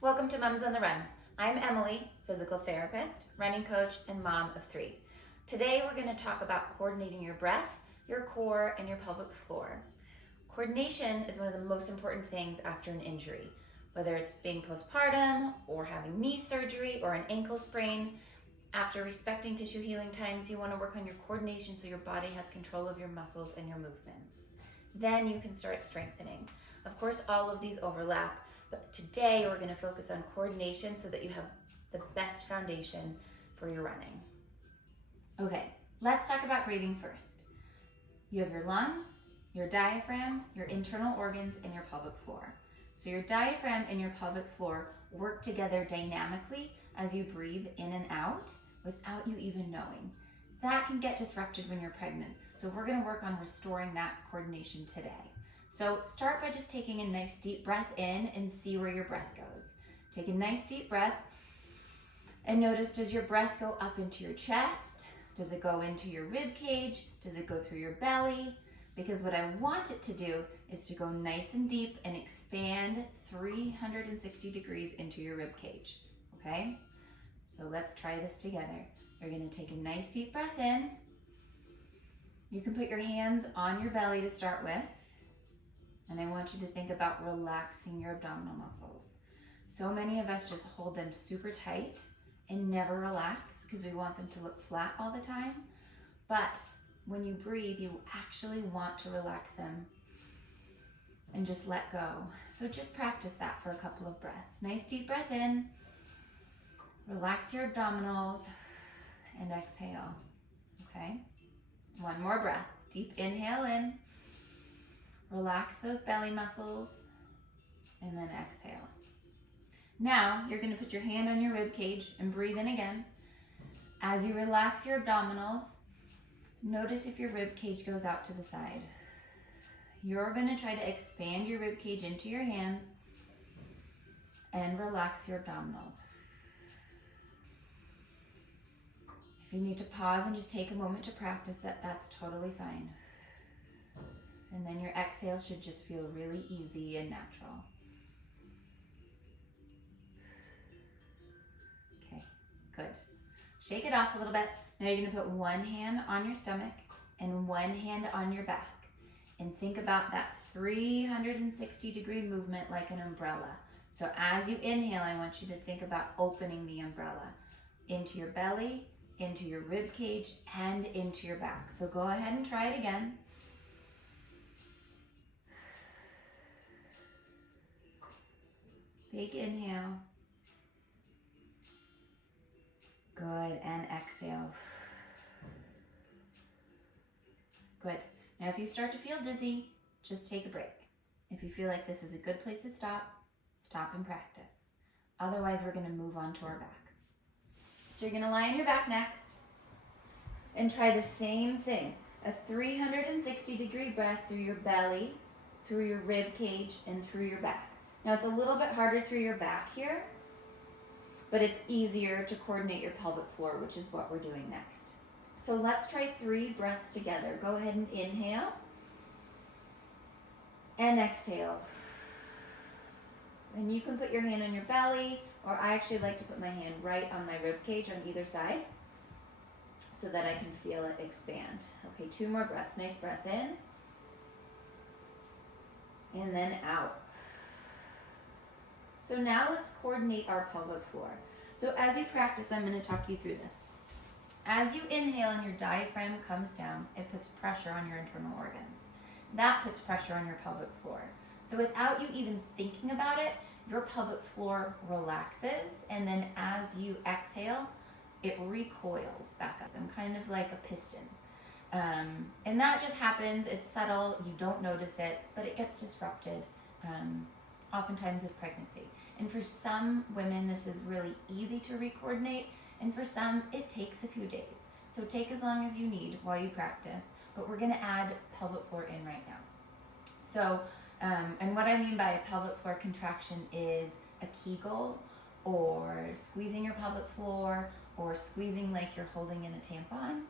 Welcome to Mums on the Run. I'm Emily, physical therapist, running coach, and mom of 3. Today we're going to talk about coordinating your breath, your core, and your pelvic floor. Coordination is one of the most important things after an injury. Whether it's being postpartum or having knee surgery or an ankle sprain, after respecting tissue healing times, you want to work on your coordination so your body has control of your muscles and your movements. Then you can start strengthening. Of course, all of these overlap, but today we're going to focus on coordination so that you have the best foundation for your running. Okay, let's talk about breathing first. You have your lungs, your diaphragm, your internal organs, and your pelvic floor. So your diaphragm and your pelvic floor work together dynamically as you breathe in and out without you even knowing. That can get disrupted when you're pregnant. So we're going to work on restoring that coordination today. So start by just taking a nice deep breath in and see where your breath goes. Take a nice deep breath and notice, does your breath go up into your chest? Does it go into your rib cage? Does it go through your belly? Because what I want it to do is to go nice and deep and expand 360 degrees into your rib cage, okay? So let's try this together. You're gonna take a nice deep breath in. You can put your hands on your belly to start with. And I want you to think about relaxing your abdominal muscles. So many of us just hold them super tight and never relax because we want them to look flat all the time. But when you breathe, you actually want to relax them and just let go. So just practice that for a couple of breaths. Nice deep breath in, relax your abdominals, and exhale, okay? One more breath. Deep inhale in. Relax those belly muscles, and then exhale. Now, you're going to put your hand on your rib cage and breathe in again. As you relax your abdominals, notice if your rib cage goes out to the side. You're going to try to expand your rib cage into your hands and relax your abdominals. If you need to pause and just take a moment to practice it, that's totally fine. And then your exhale should just feel really easy and natural. Okay, good. Shake it off a little bit. Now you're gonna put one hand on your stomach and one hand on your back. And think about that 360-degree movement like an umbrella. So as you inhale, I want you to think about opening the umbrella into your belly, into your rib cage, and into your back. So go ahead and try it again. Big inhale. Good, and exhale. Good. Now if you start to feel dizzy, just take a break. If you feel like this is a good place to stop, stop and practice. Otherwise, we're gonna move on to our back. So you're gonna lie on your back next and try the same thing. A 360-degree breath through your belly, through your rib cage, and through your back. Now it's a little bit harder through your back here, but it's easier to coordinate your pelvic floor, which is what we're doing next. So let's try 3 breaths together. Go ahead and inhale and exhale. And you can put your hand on your belly, or I actually like to put my hand right on my rib cage on either side so that I can feel it expand. Okay, 2 more breaths. Nice breath in and then out. So now let's coordinate our pelvic floor. So as you practice, I'm going to talk you through this. As you inhale and your diaphragm comes down, it puts pressure on your internal organs. That puts pressure on your pelvic floor. So without you even thinking about it, your pelvic floor relaxes, and then as you exhale, it recoils back up. I'm kind of like a piston. And that just happens. It's subtle. You don't notice it, but it gets disrupted. Oftentimes with pregnancy. And for some women, this is really easy to recoordinate, and for some, it takes a few days. So take as long as you need while you practice, but we're gonna add pelvic floor in right now. So, and what I mean by a pelvic floor contraction is a Kegel, or squeezing your pelvic floor, or squeezing like you're holding in a tampon.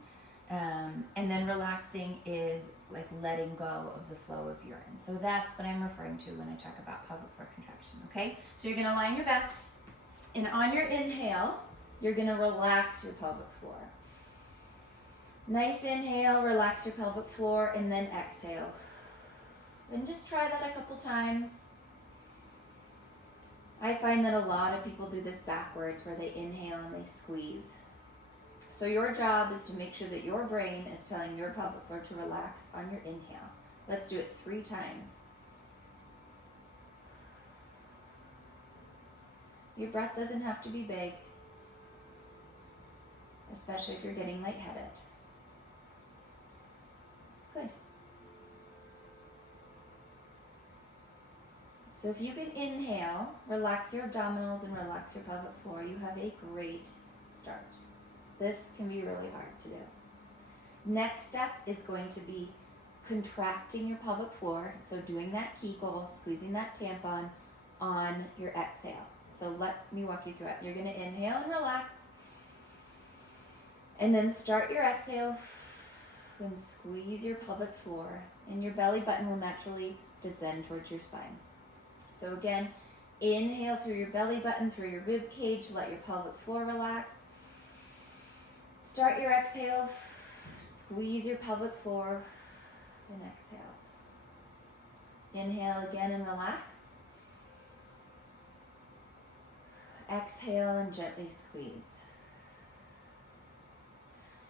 And then relaxing is like letting go of the flow of urine. So that's what I'm referring to when I talk about pelvic floor contraction, okay? So you're gonna lie on your back, and on your inhale, you're gonna relax your pelvic floor. Nice inhale, relax your pelvic floor, and then exhale. And just try that a couple times. I find that a lot of people do this backwards, where they inhale and they squeeze. So your job is to make sure that your brain is telling your pelvic floor to relax on your inhale. Let's do it 3 times. Your breath doesn't have to be big, especially if you're getting lightheaded. Good. So if you can inhale, relax your abdominals and relax your pelvic floor, you have a great start. This can be really hard to do. Next step is going to be contracting your pelvic floor. So doing that Kegel, squeezing that tampon on your exhale. So let me walk you through it. You're going to inhale and relax. And then start your exhale and squeeze your pelvic floor. And your belly button will naturally descend towards your spine. So again, inhale through your belly button, through your rib cage, let your pelvic floor relax. Start your exhale, squeeze your pelvic floor, and exhale. Inhale again and relax. Exhale and gently squeeze.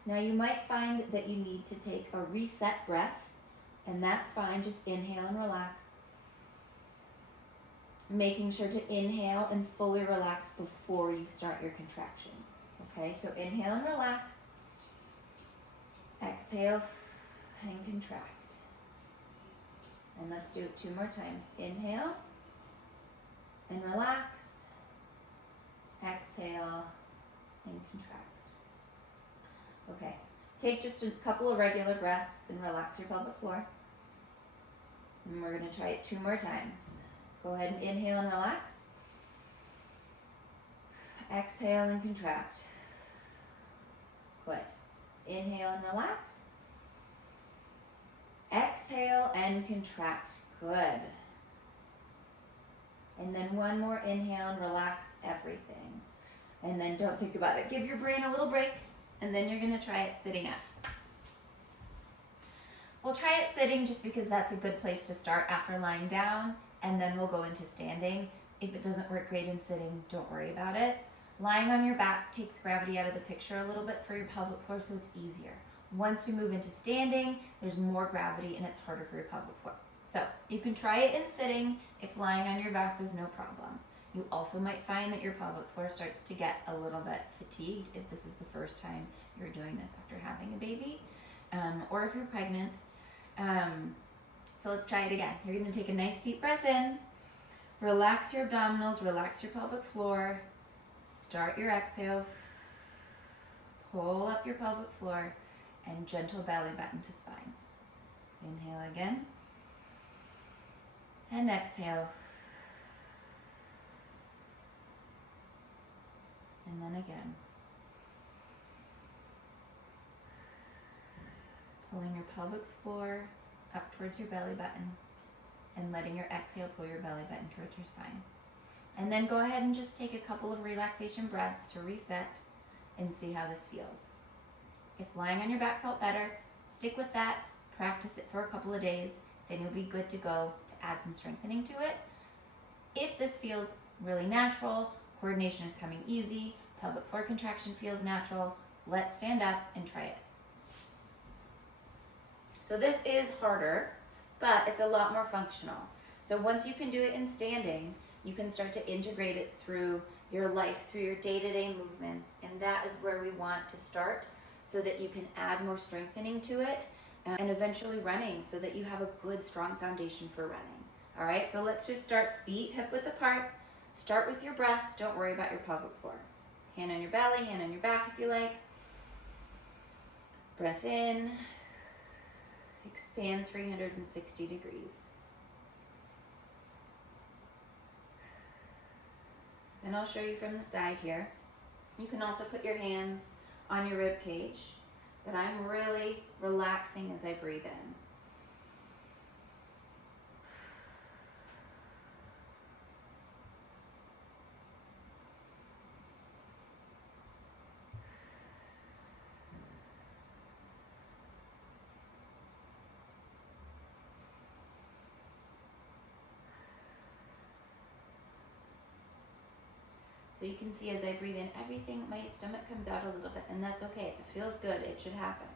Now you might find that you need to take a reset breath, and that's fine. Just inhale and relax. Making sure to inhale and fully relax before you start your contraction. Okay, so inhale and relax. Exhale and contract. And let's do it 2 more times. Inhale and relax. Exhale and contract. Okay, take just a couple of regular breaths and relax your pelvic floor. And we're going to try it 2 more times. Go ahead and inhale and relax. Exhale and contract. Good. Inhale and relax. Exhale and contract. Good. And then 1 more inhale and relax everything. And then don't think about it. Give your brain a little break, and then you're going to try it sitting up. We'll try it sitting just because that's a good place to start after lying down, and then we'll go into standing. If it doesn't work great in sitting, don't worry about it. Lying on your back takes gravity out of the picture a little bit for your pelvic floor, so it's easier. Once we move into standing, there's more gravity and it's harder for your pelvic floor. So you can try it in sitting if lying on your back was no problem. You also might find that your pelvic floor starts to get a little bit fatigued if this is the first time you're doing this after having a baby, or if you're pregnant. So let's try it again. You're going to take a nice deep breath in, relax your abdominals, relax your pelvic floor, start your exhale, pull up your pelvic floor, and gentle belly button to spine. Inhale again, and exhale, and then again. Pulling your pelvic floor up towards your belly button and letting your exhale pull your belly button towards your spine. And then go ahead and just take a couple of relaxation breaths to reset and see how this feels. If lying on your back felt better, stick with that, practice it for a couple of days, then you'll be good to go to add some strengthening to it. If this feels really natural, coordination is coming easy, pelvic floor contraction feels natural, let's stand up and try it. So this is harder, but it's a lot more functional. So once you can do it in standing, you can start to integrate it through your life, through your day-to-day movements, and that is where we want to start so that you can add more strengthening to it and eventually running so that you have a good, strong foundation for running. All right, so let's just start feet hip-width apart. Start with your breath. Don't worry about your pelvic floor. Hand on your belly, hand on your back if you like. Breath in. Expand 360 degrees. And I'll show you from the side here. You can also put your hands on your rib cage, but I'm really relaxing as I breathe in. So you can see as I breathe in, everything, my stomach comes out a little bit, and that's okay. It feels good. it should happen.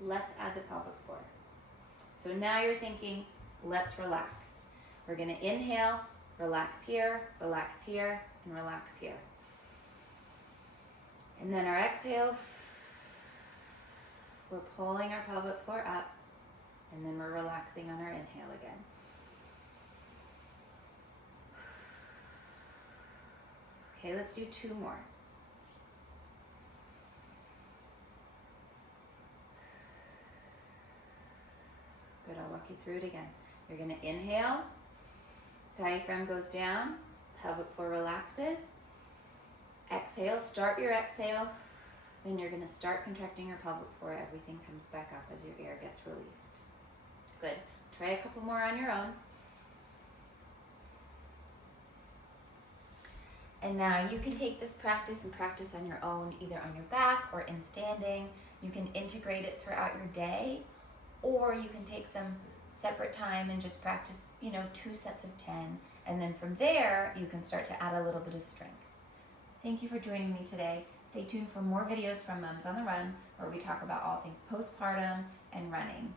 Let's add the pelvic floor. So now you're thinking, let's relax. We're gonna inhale, relax here, and relax here. And then our exhale, we're pulling our pelvic floor up, and then we're relaxing on our inhale again. Okay, let's do 2 more. Good, I'll walk you through it again. You're gonna inhale, diaphragm goes down, pelvic floor relaxes. Exhale, start your exhale. Then you're gonna start contracting your pelvic floor. Everything comes back up as your air gets released. Good, try a couple more on your own. And now you can take this practice and practice on your own, either on your back or in standing. You can integrate it throughout your day, or you can take some separate time and just practice, 2 sets of 10. And then from there, you can start to add a little bit of strength. Thank you for joining me today. Stay tuned for more videos from Moms on the Run, where we talk about all things postpartum and running.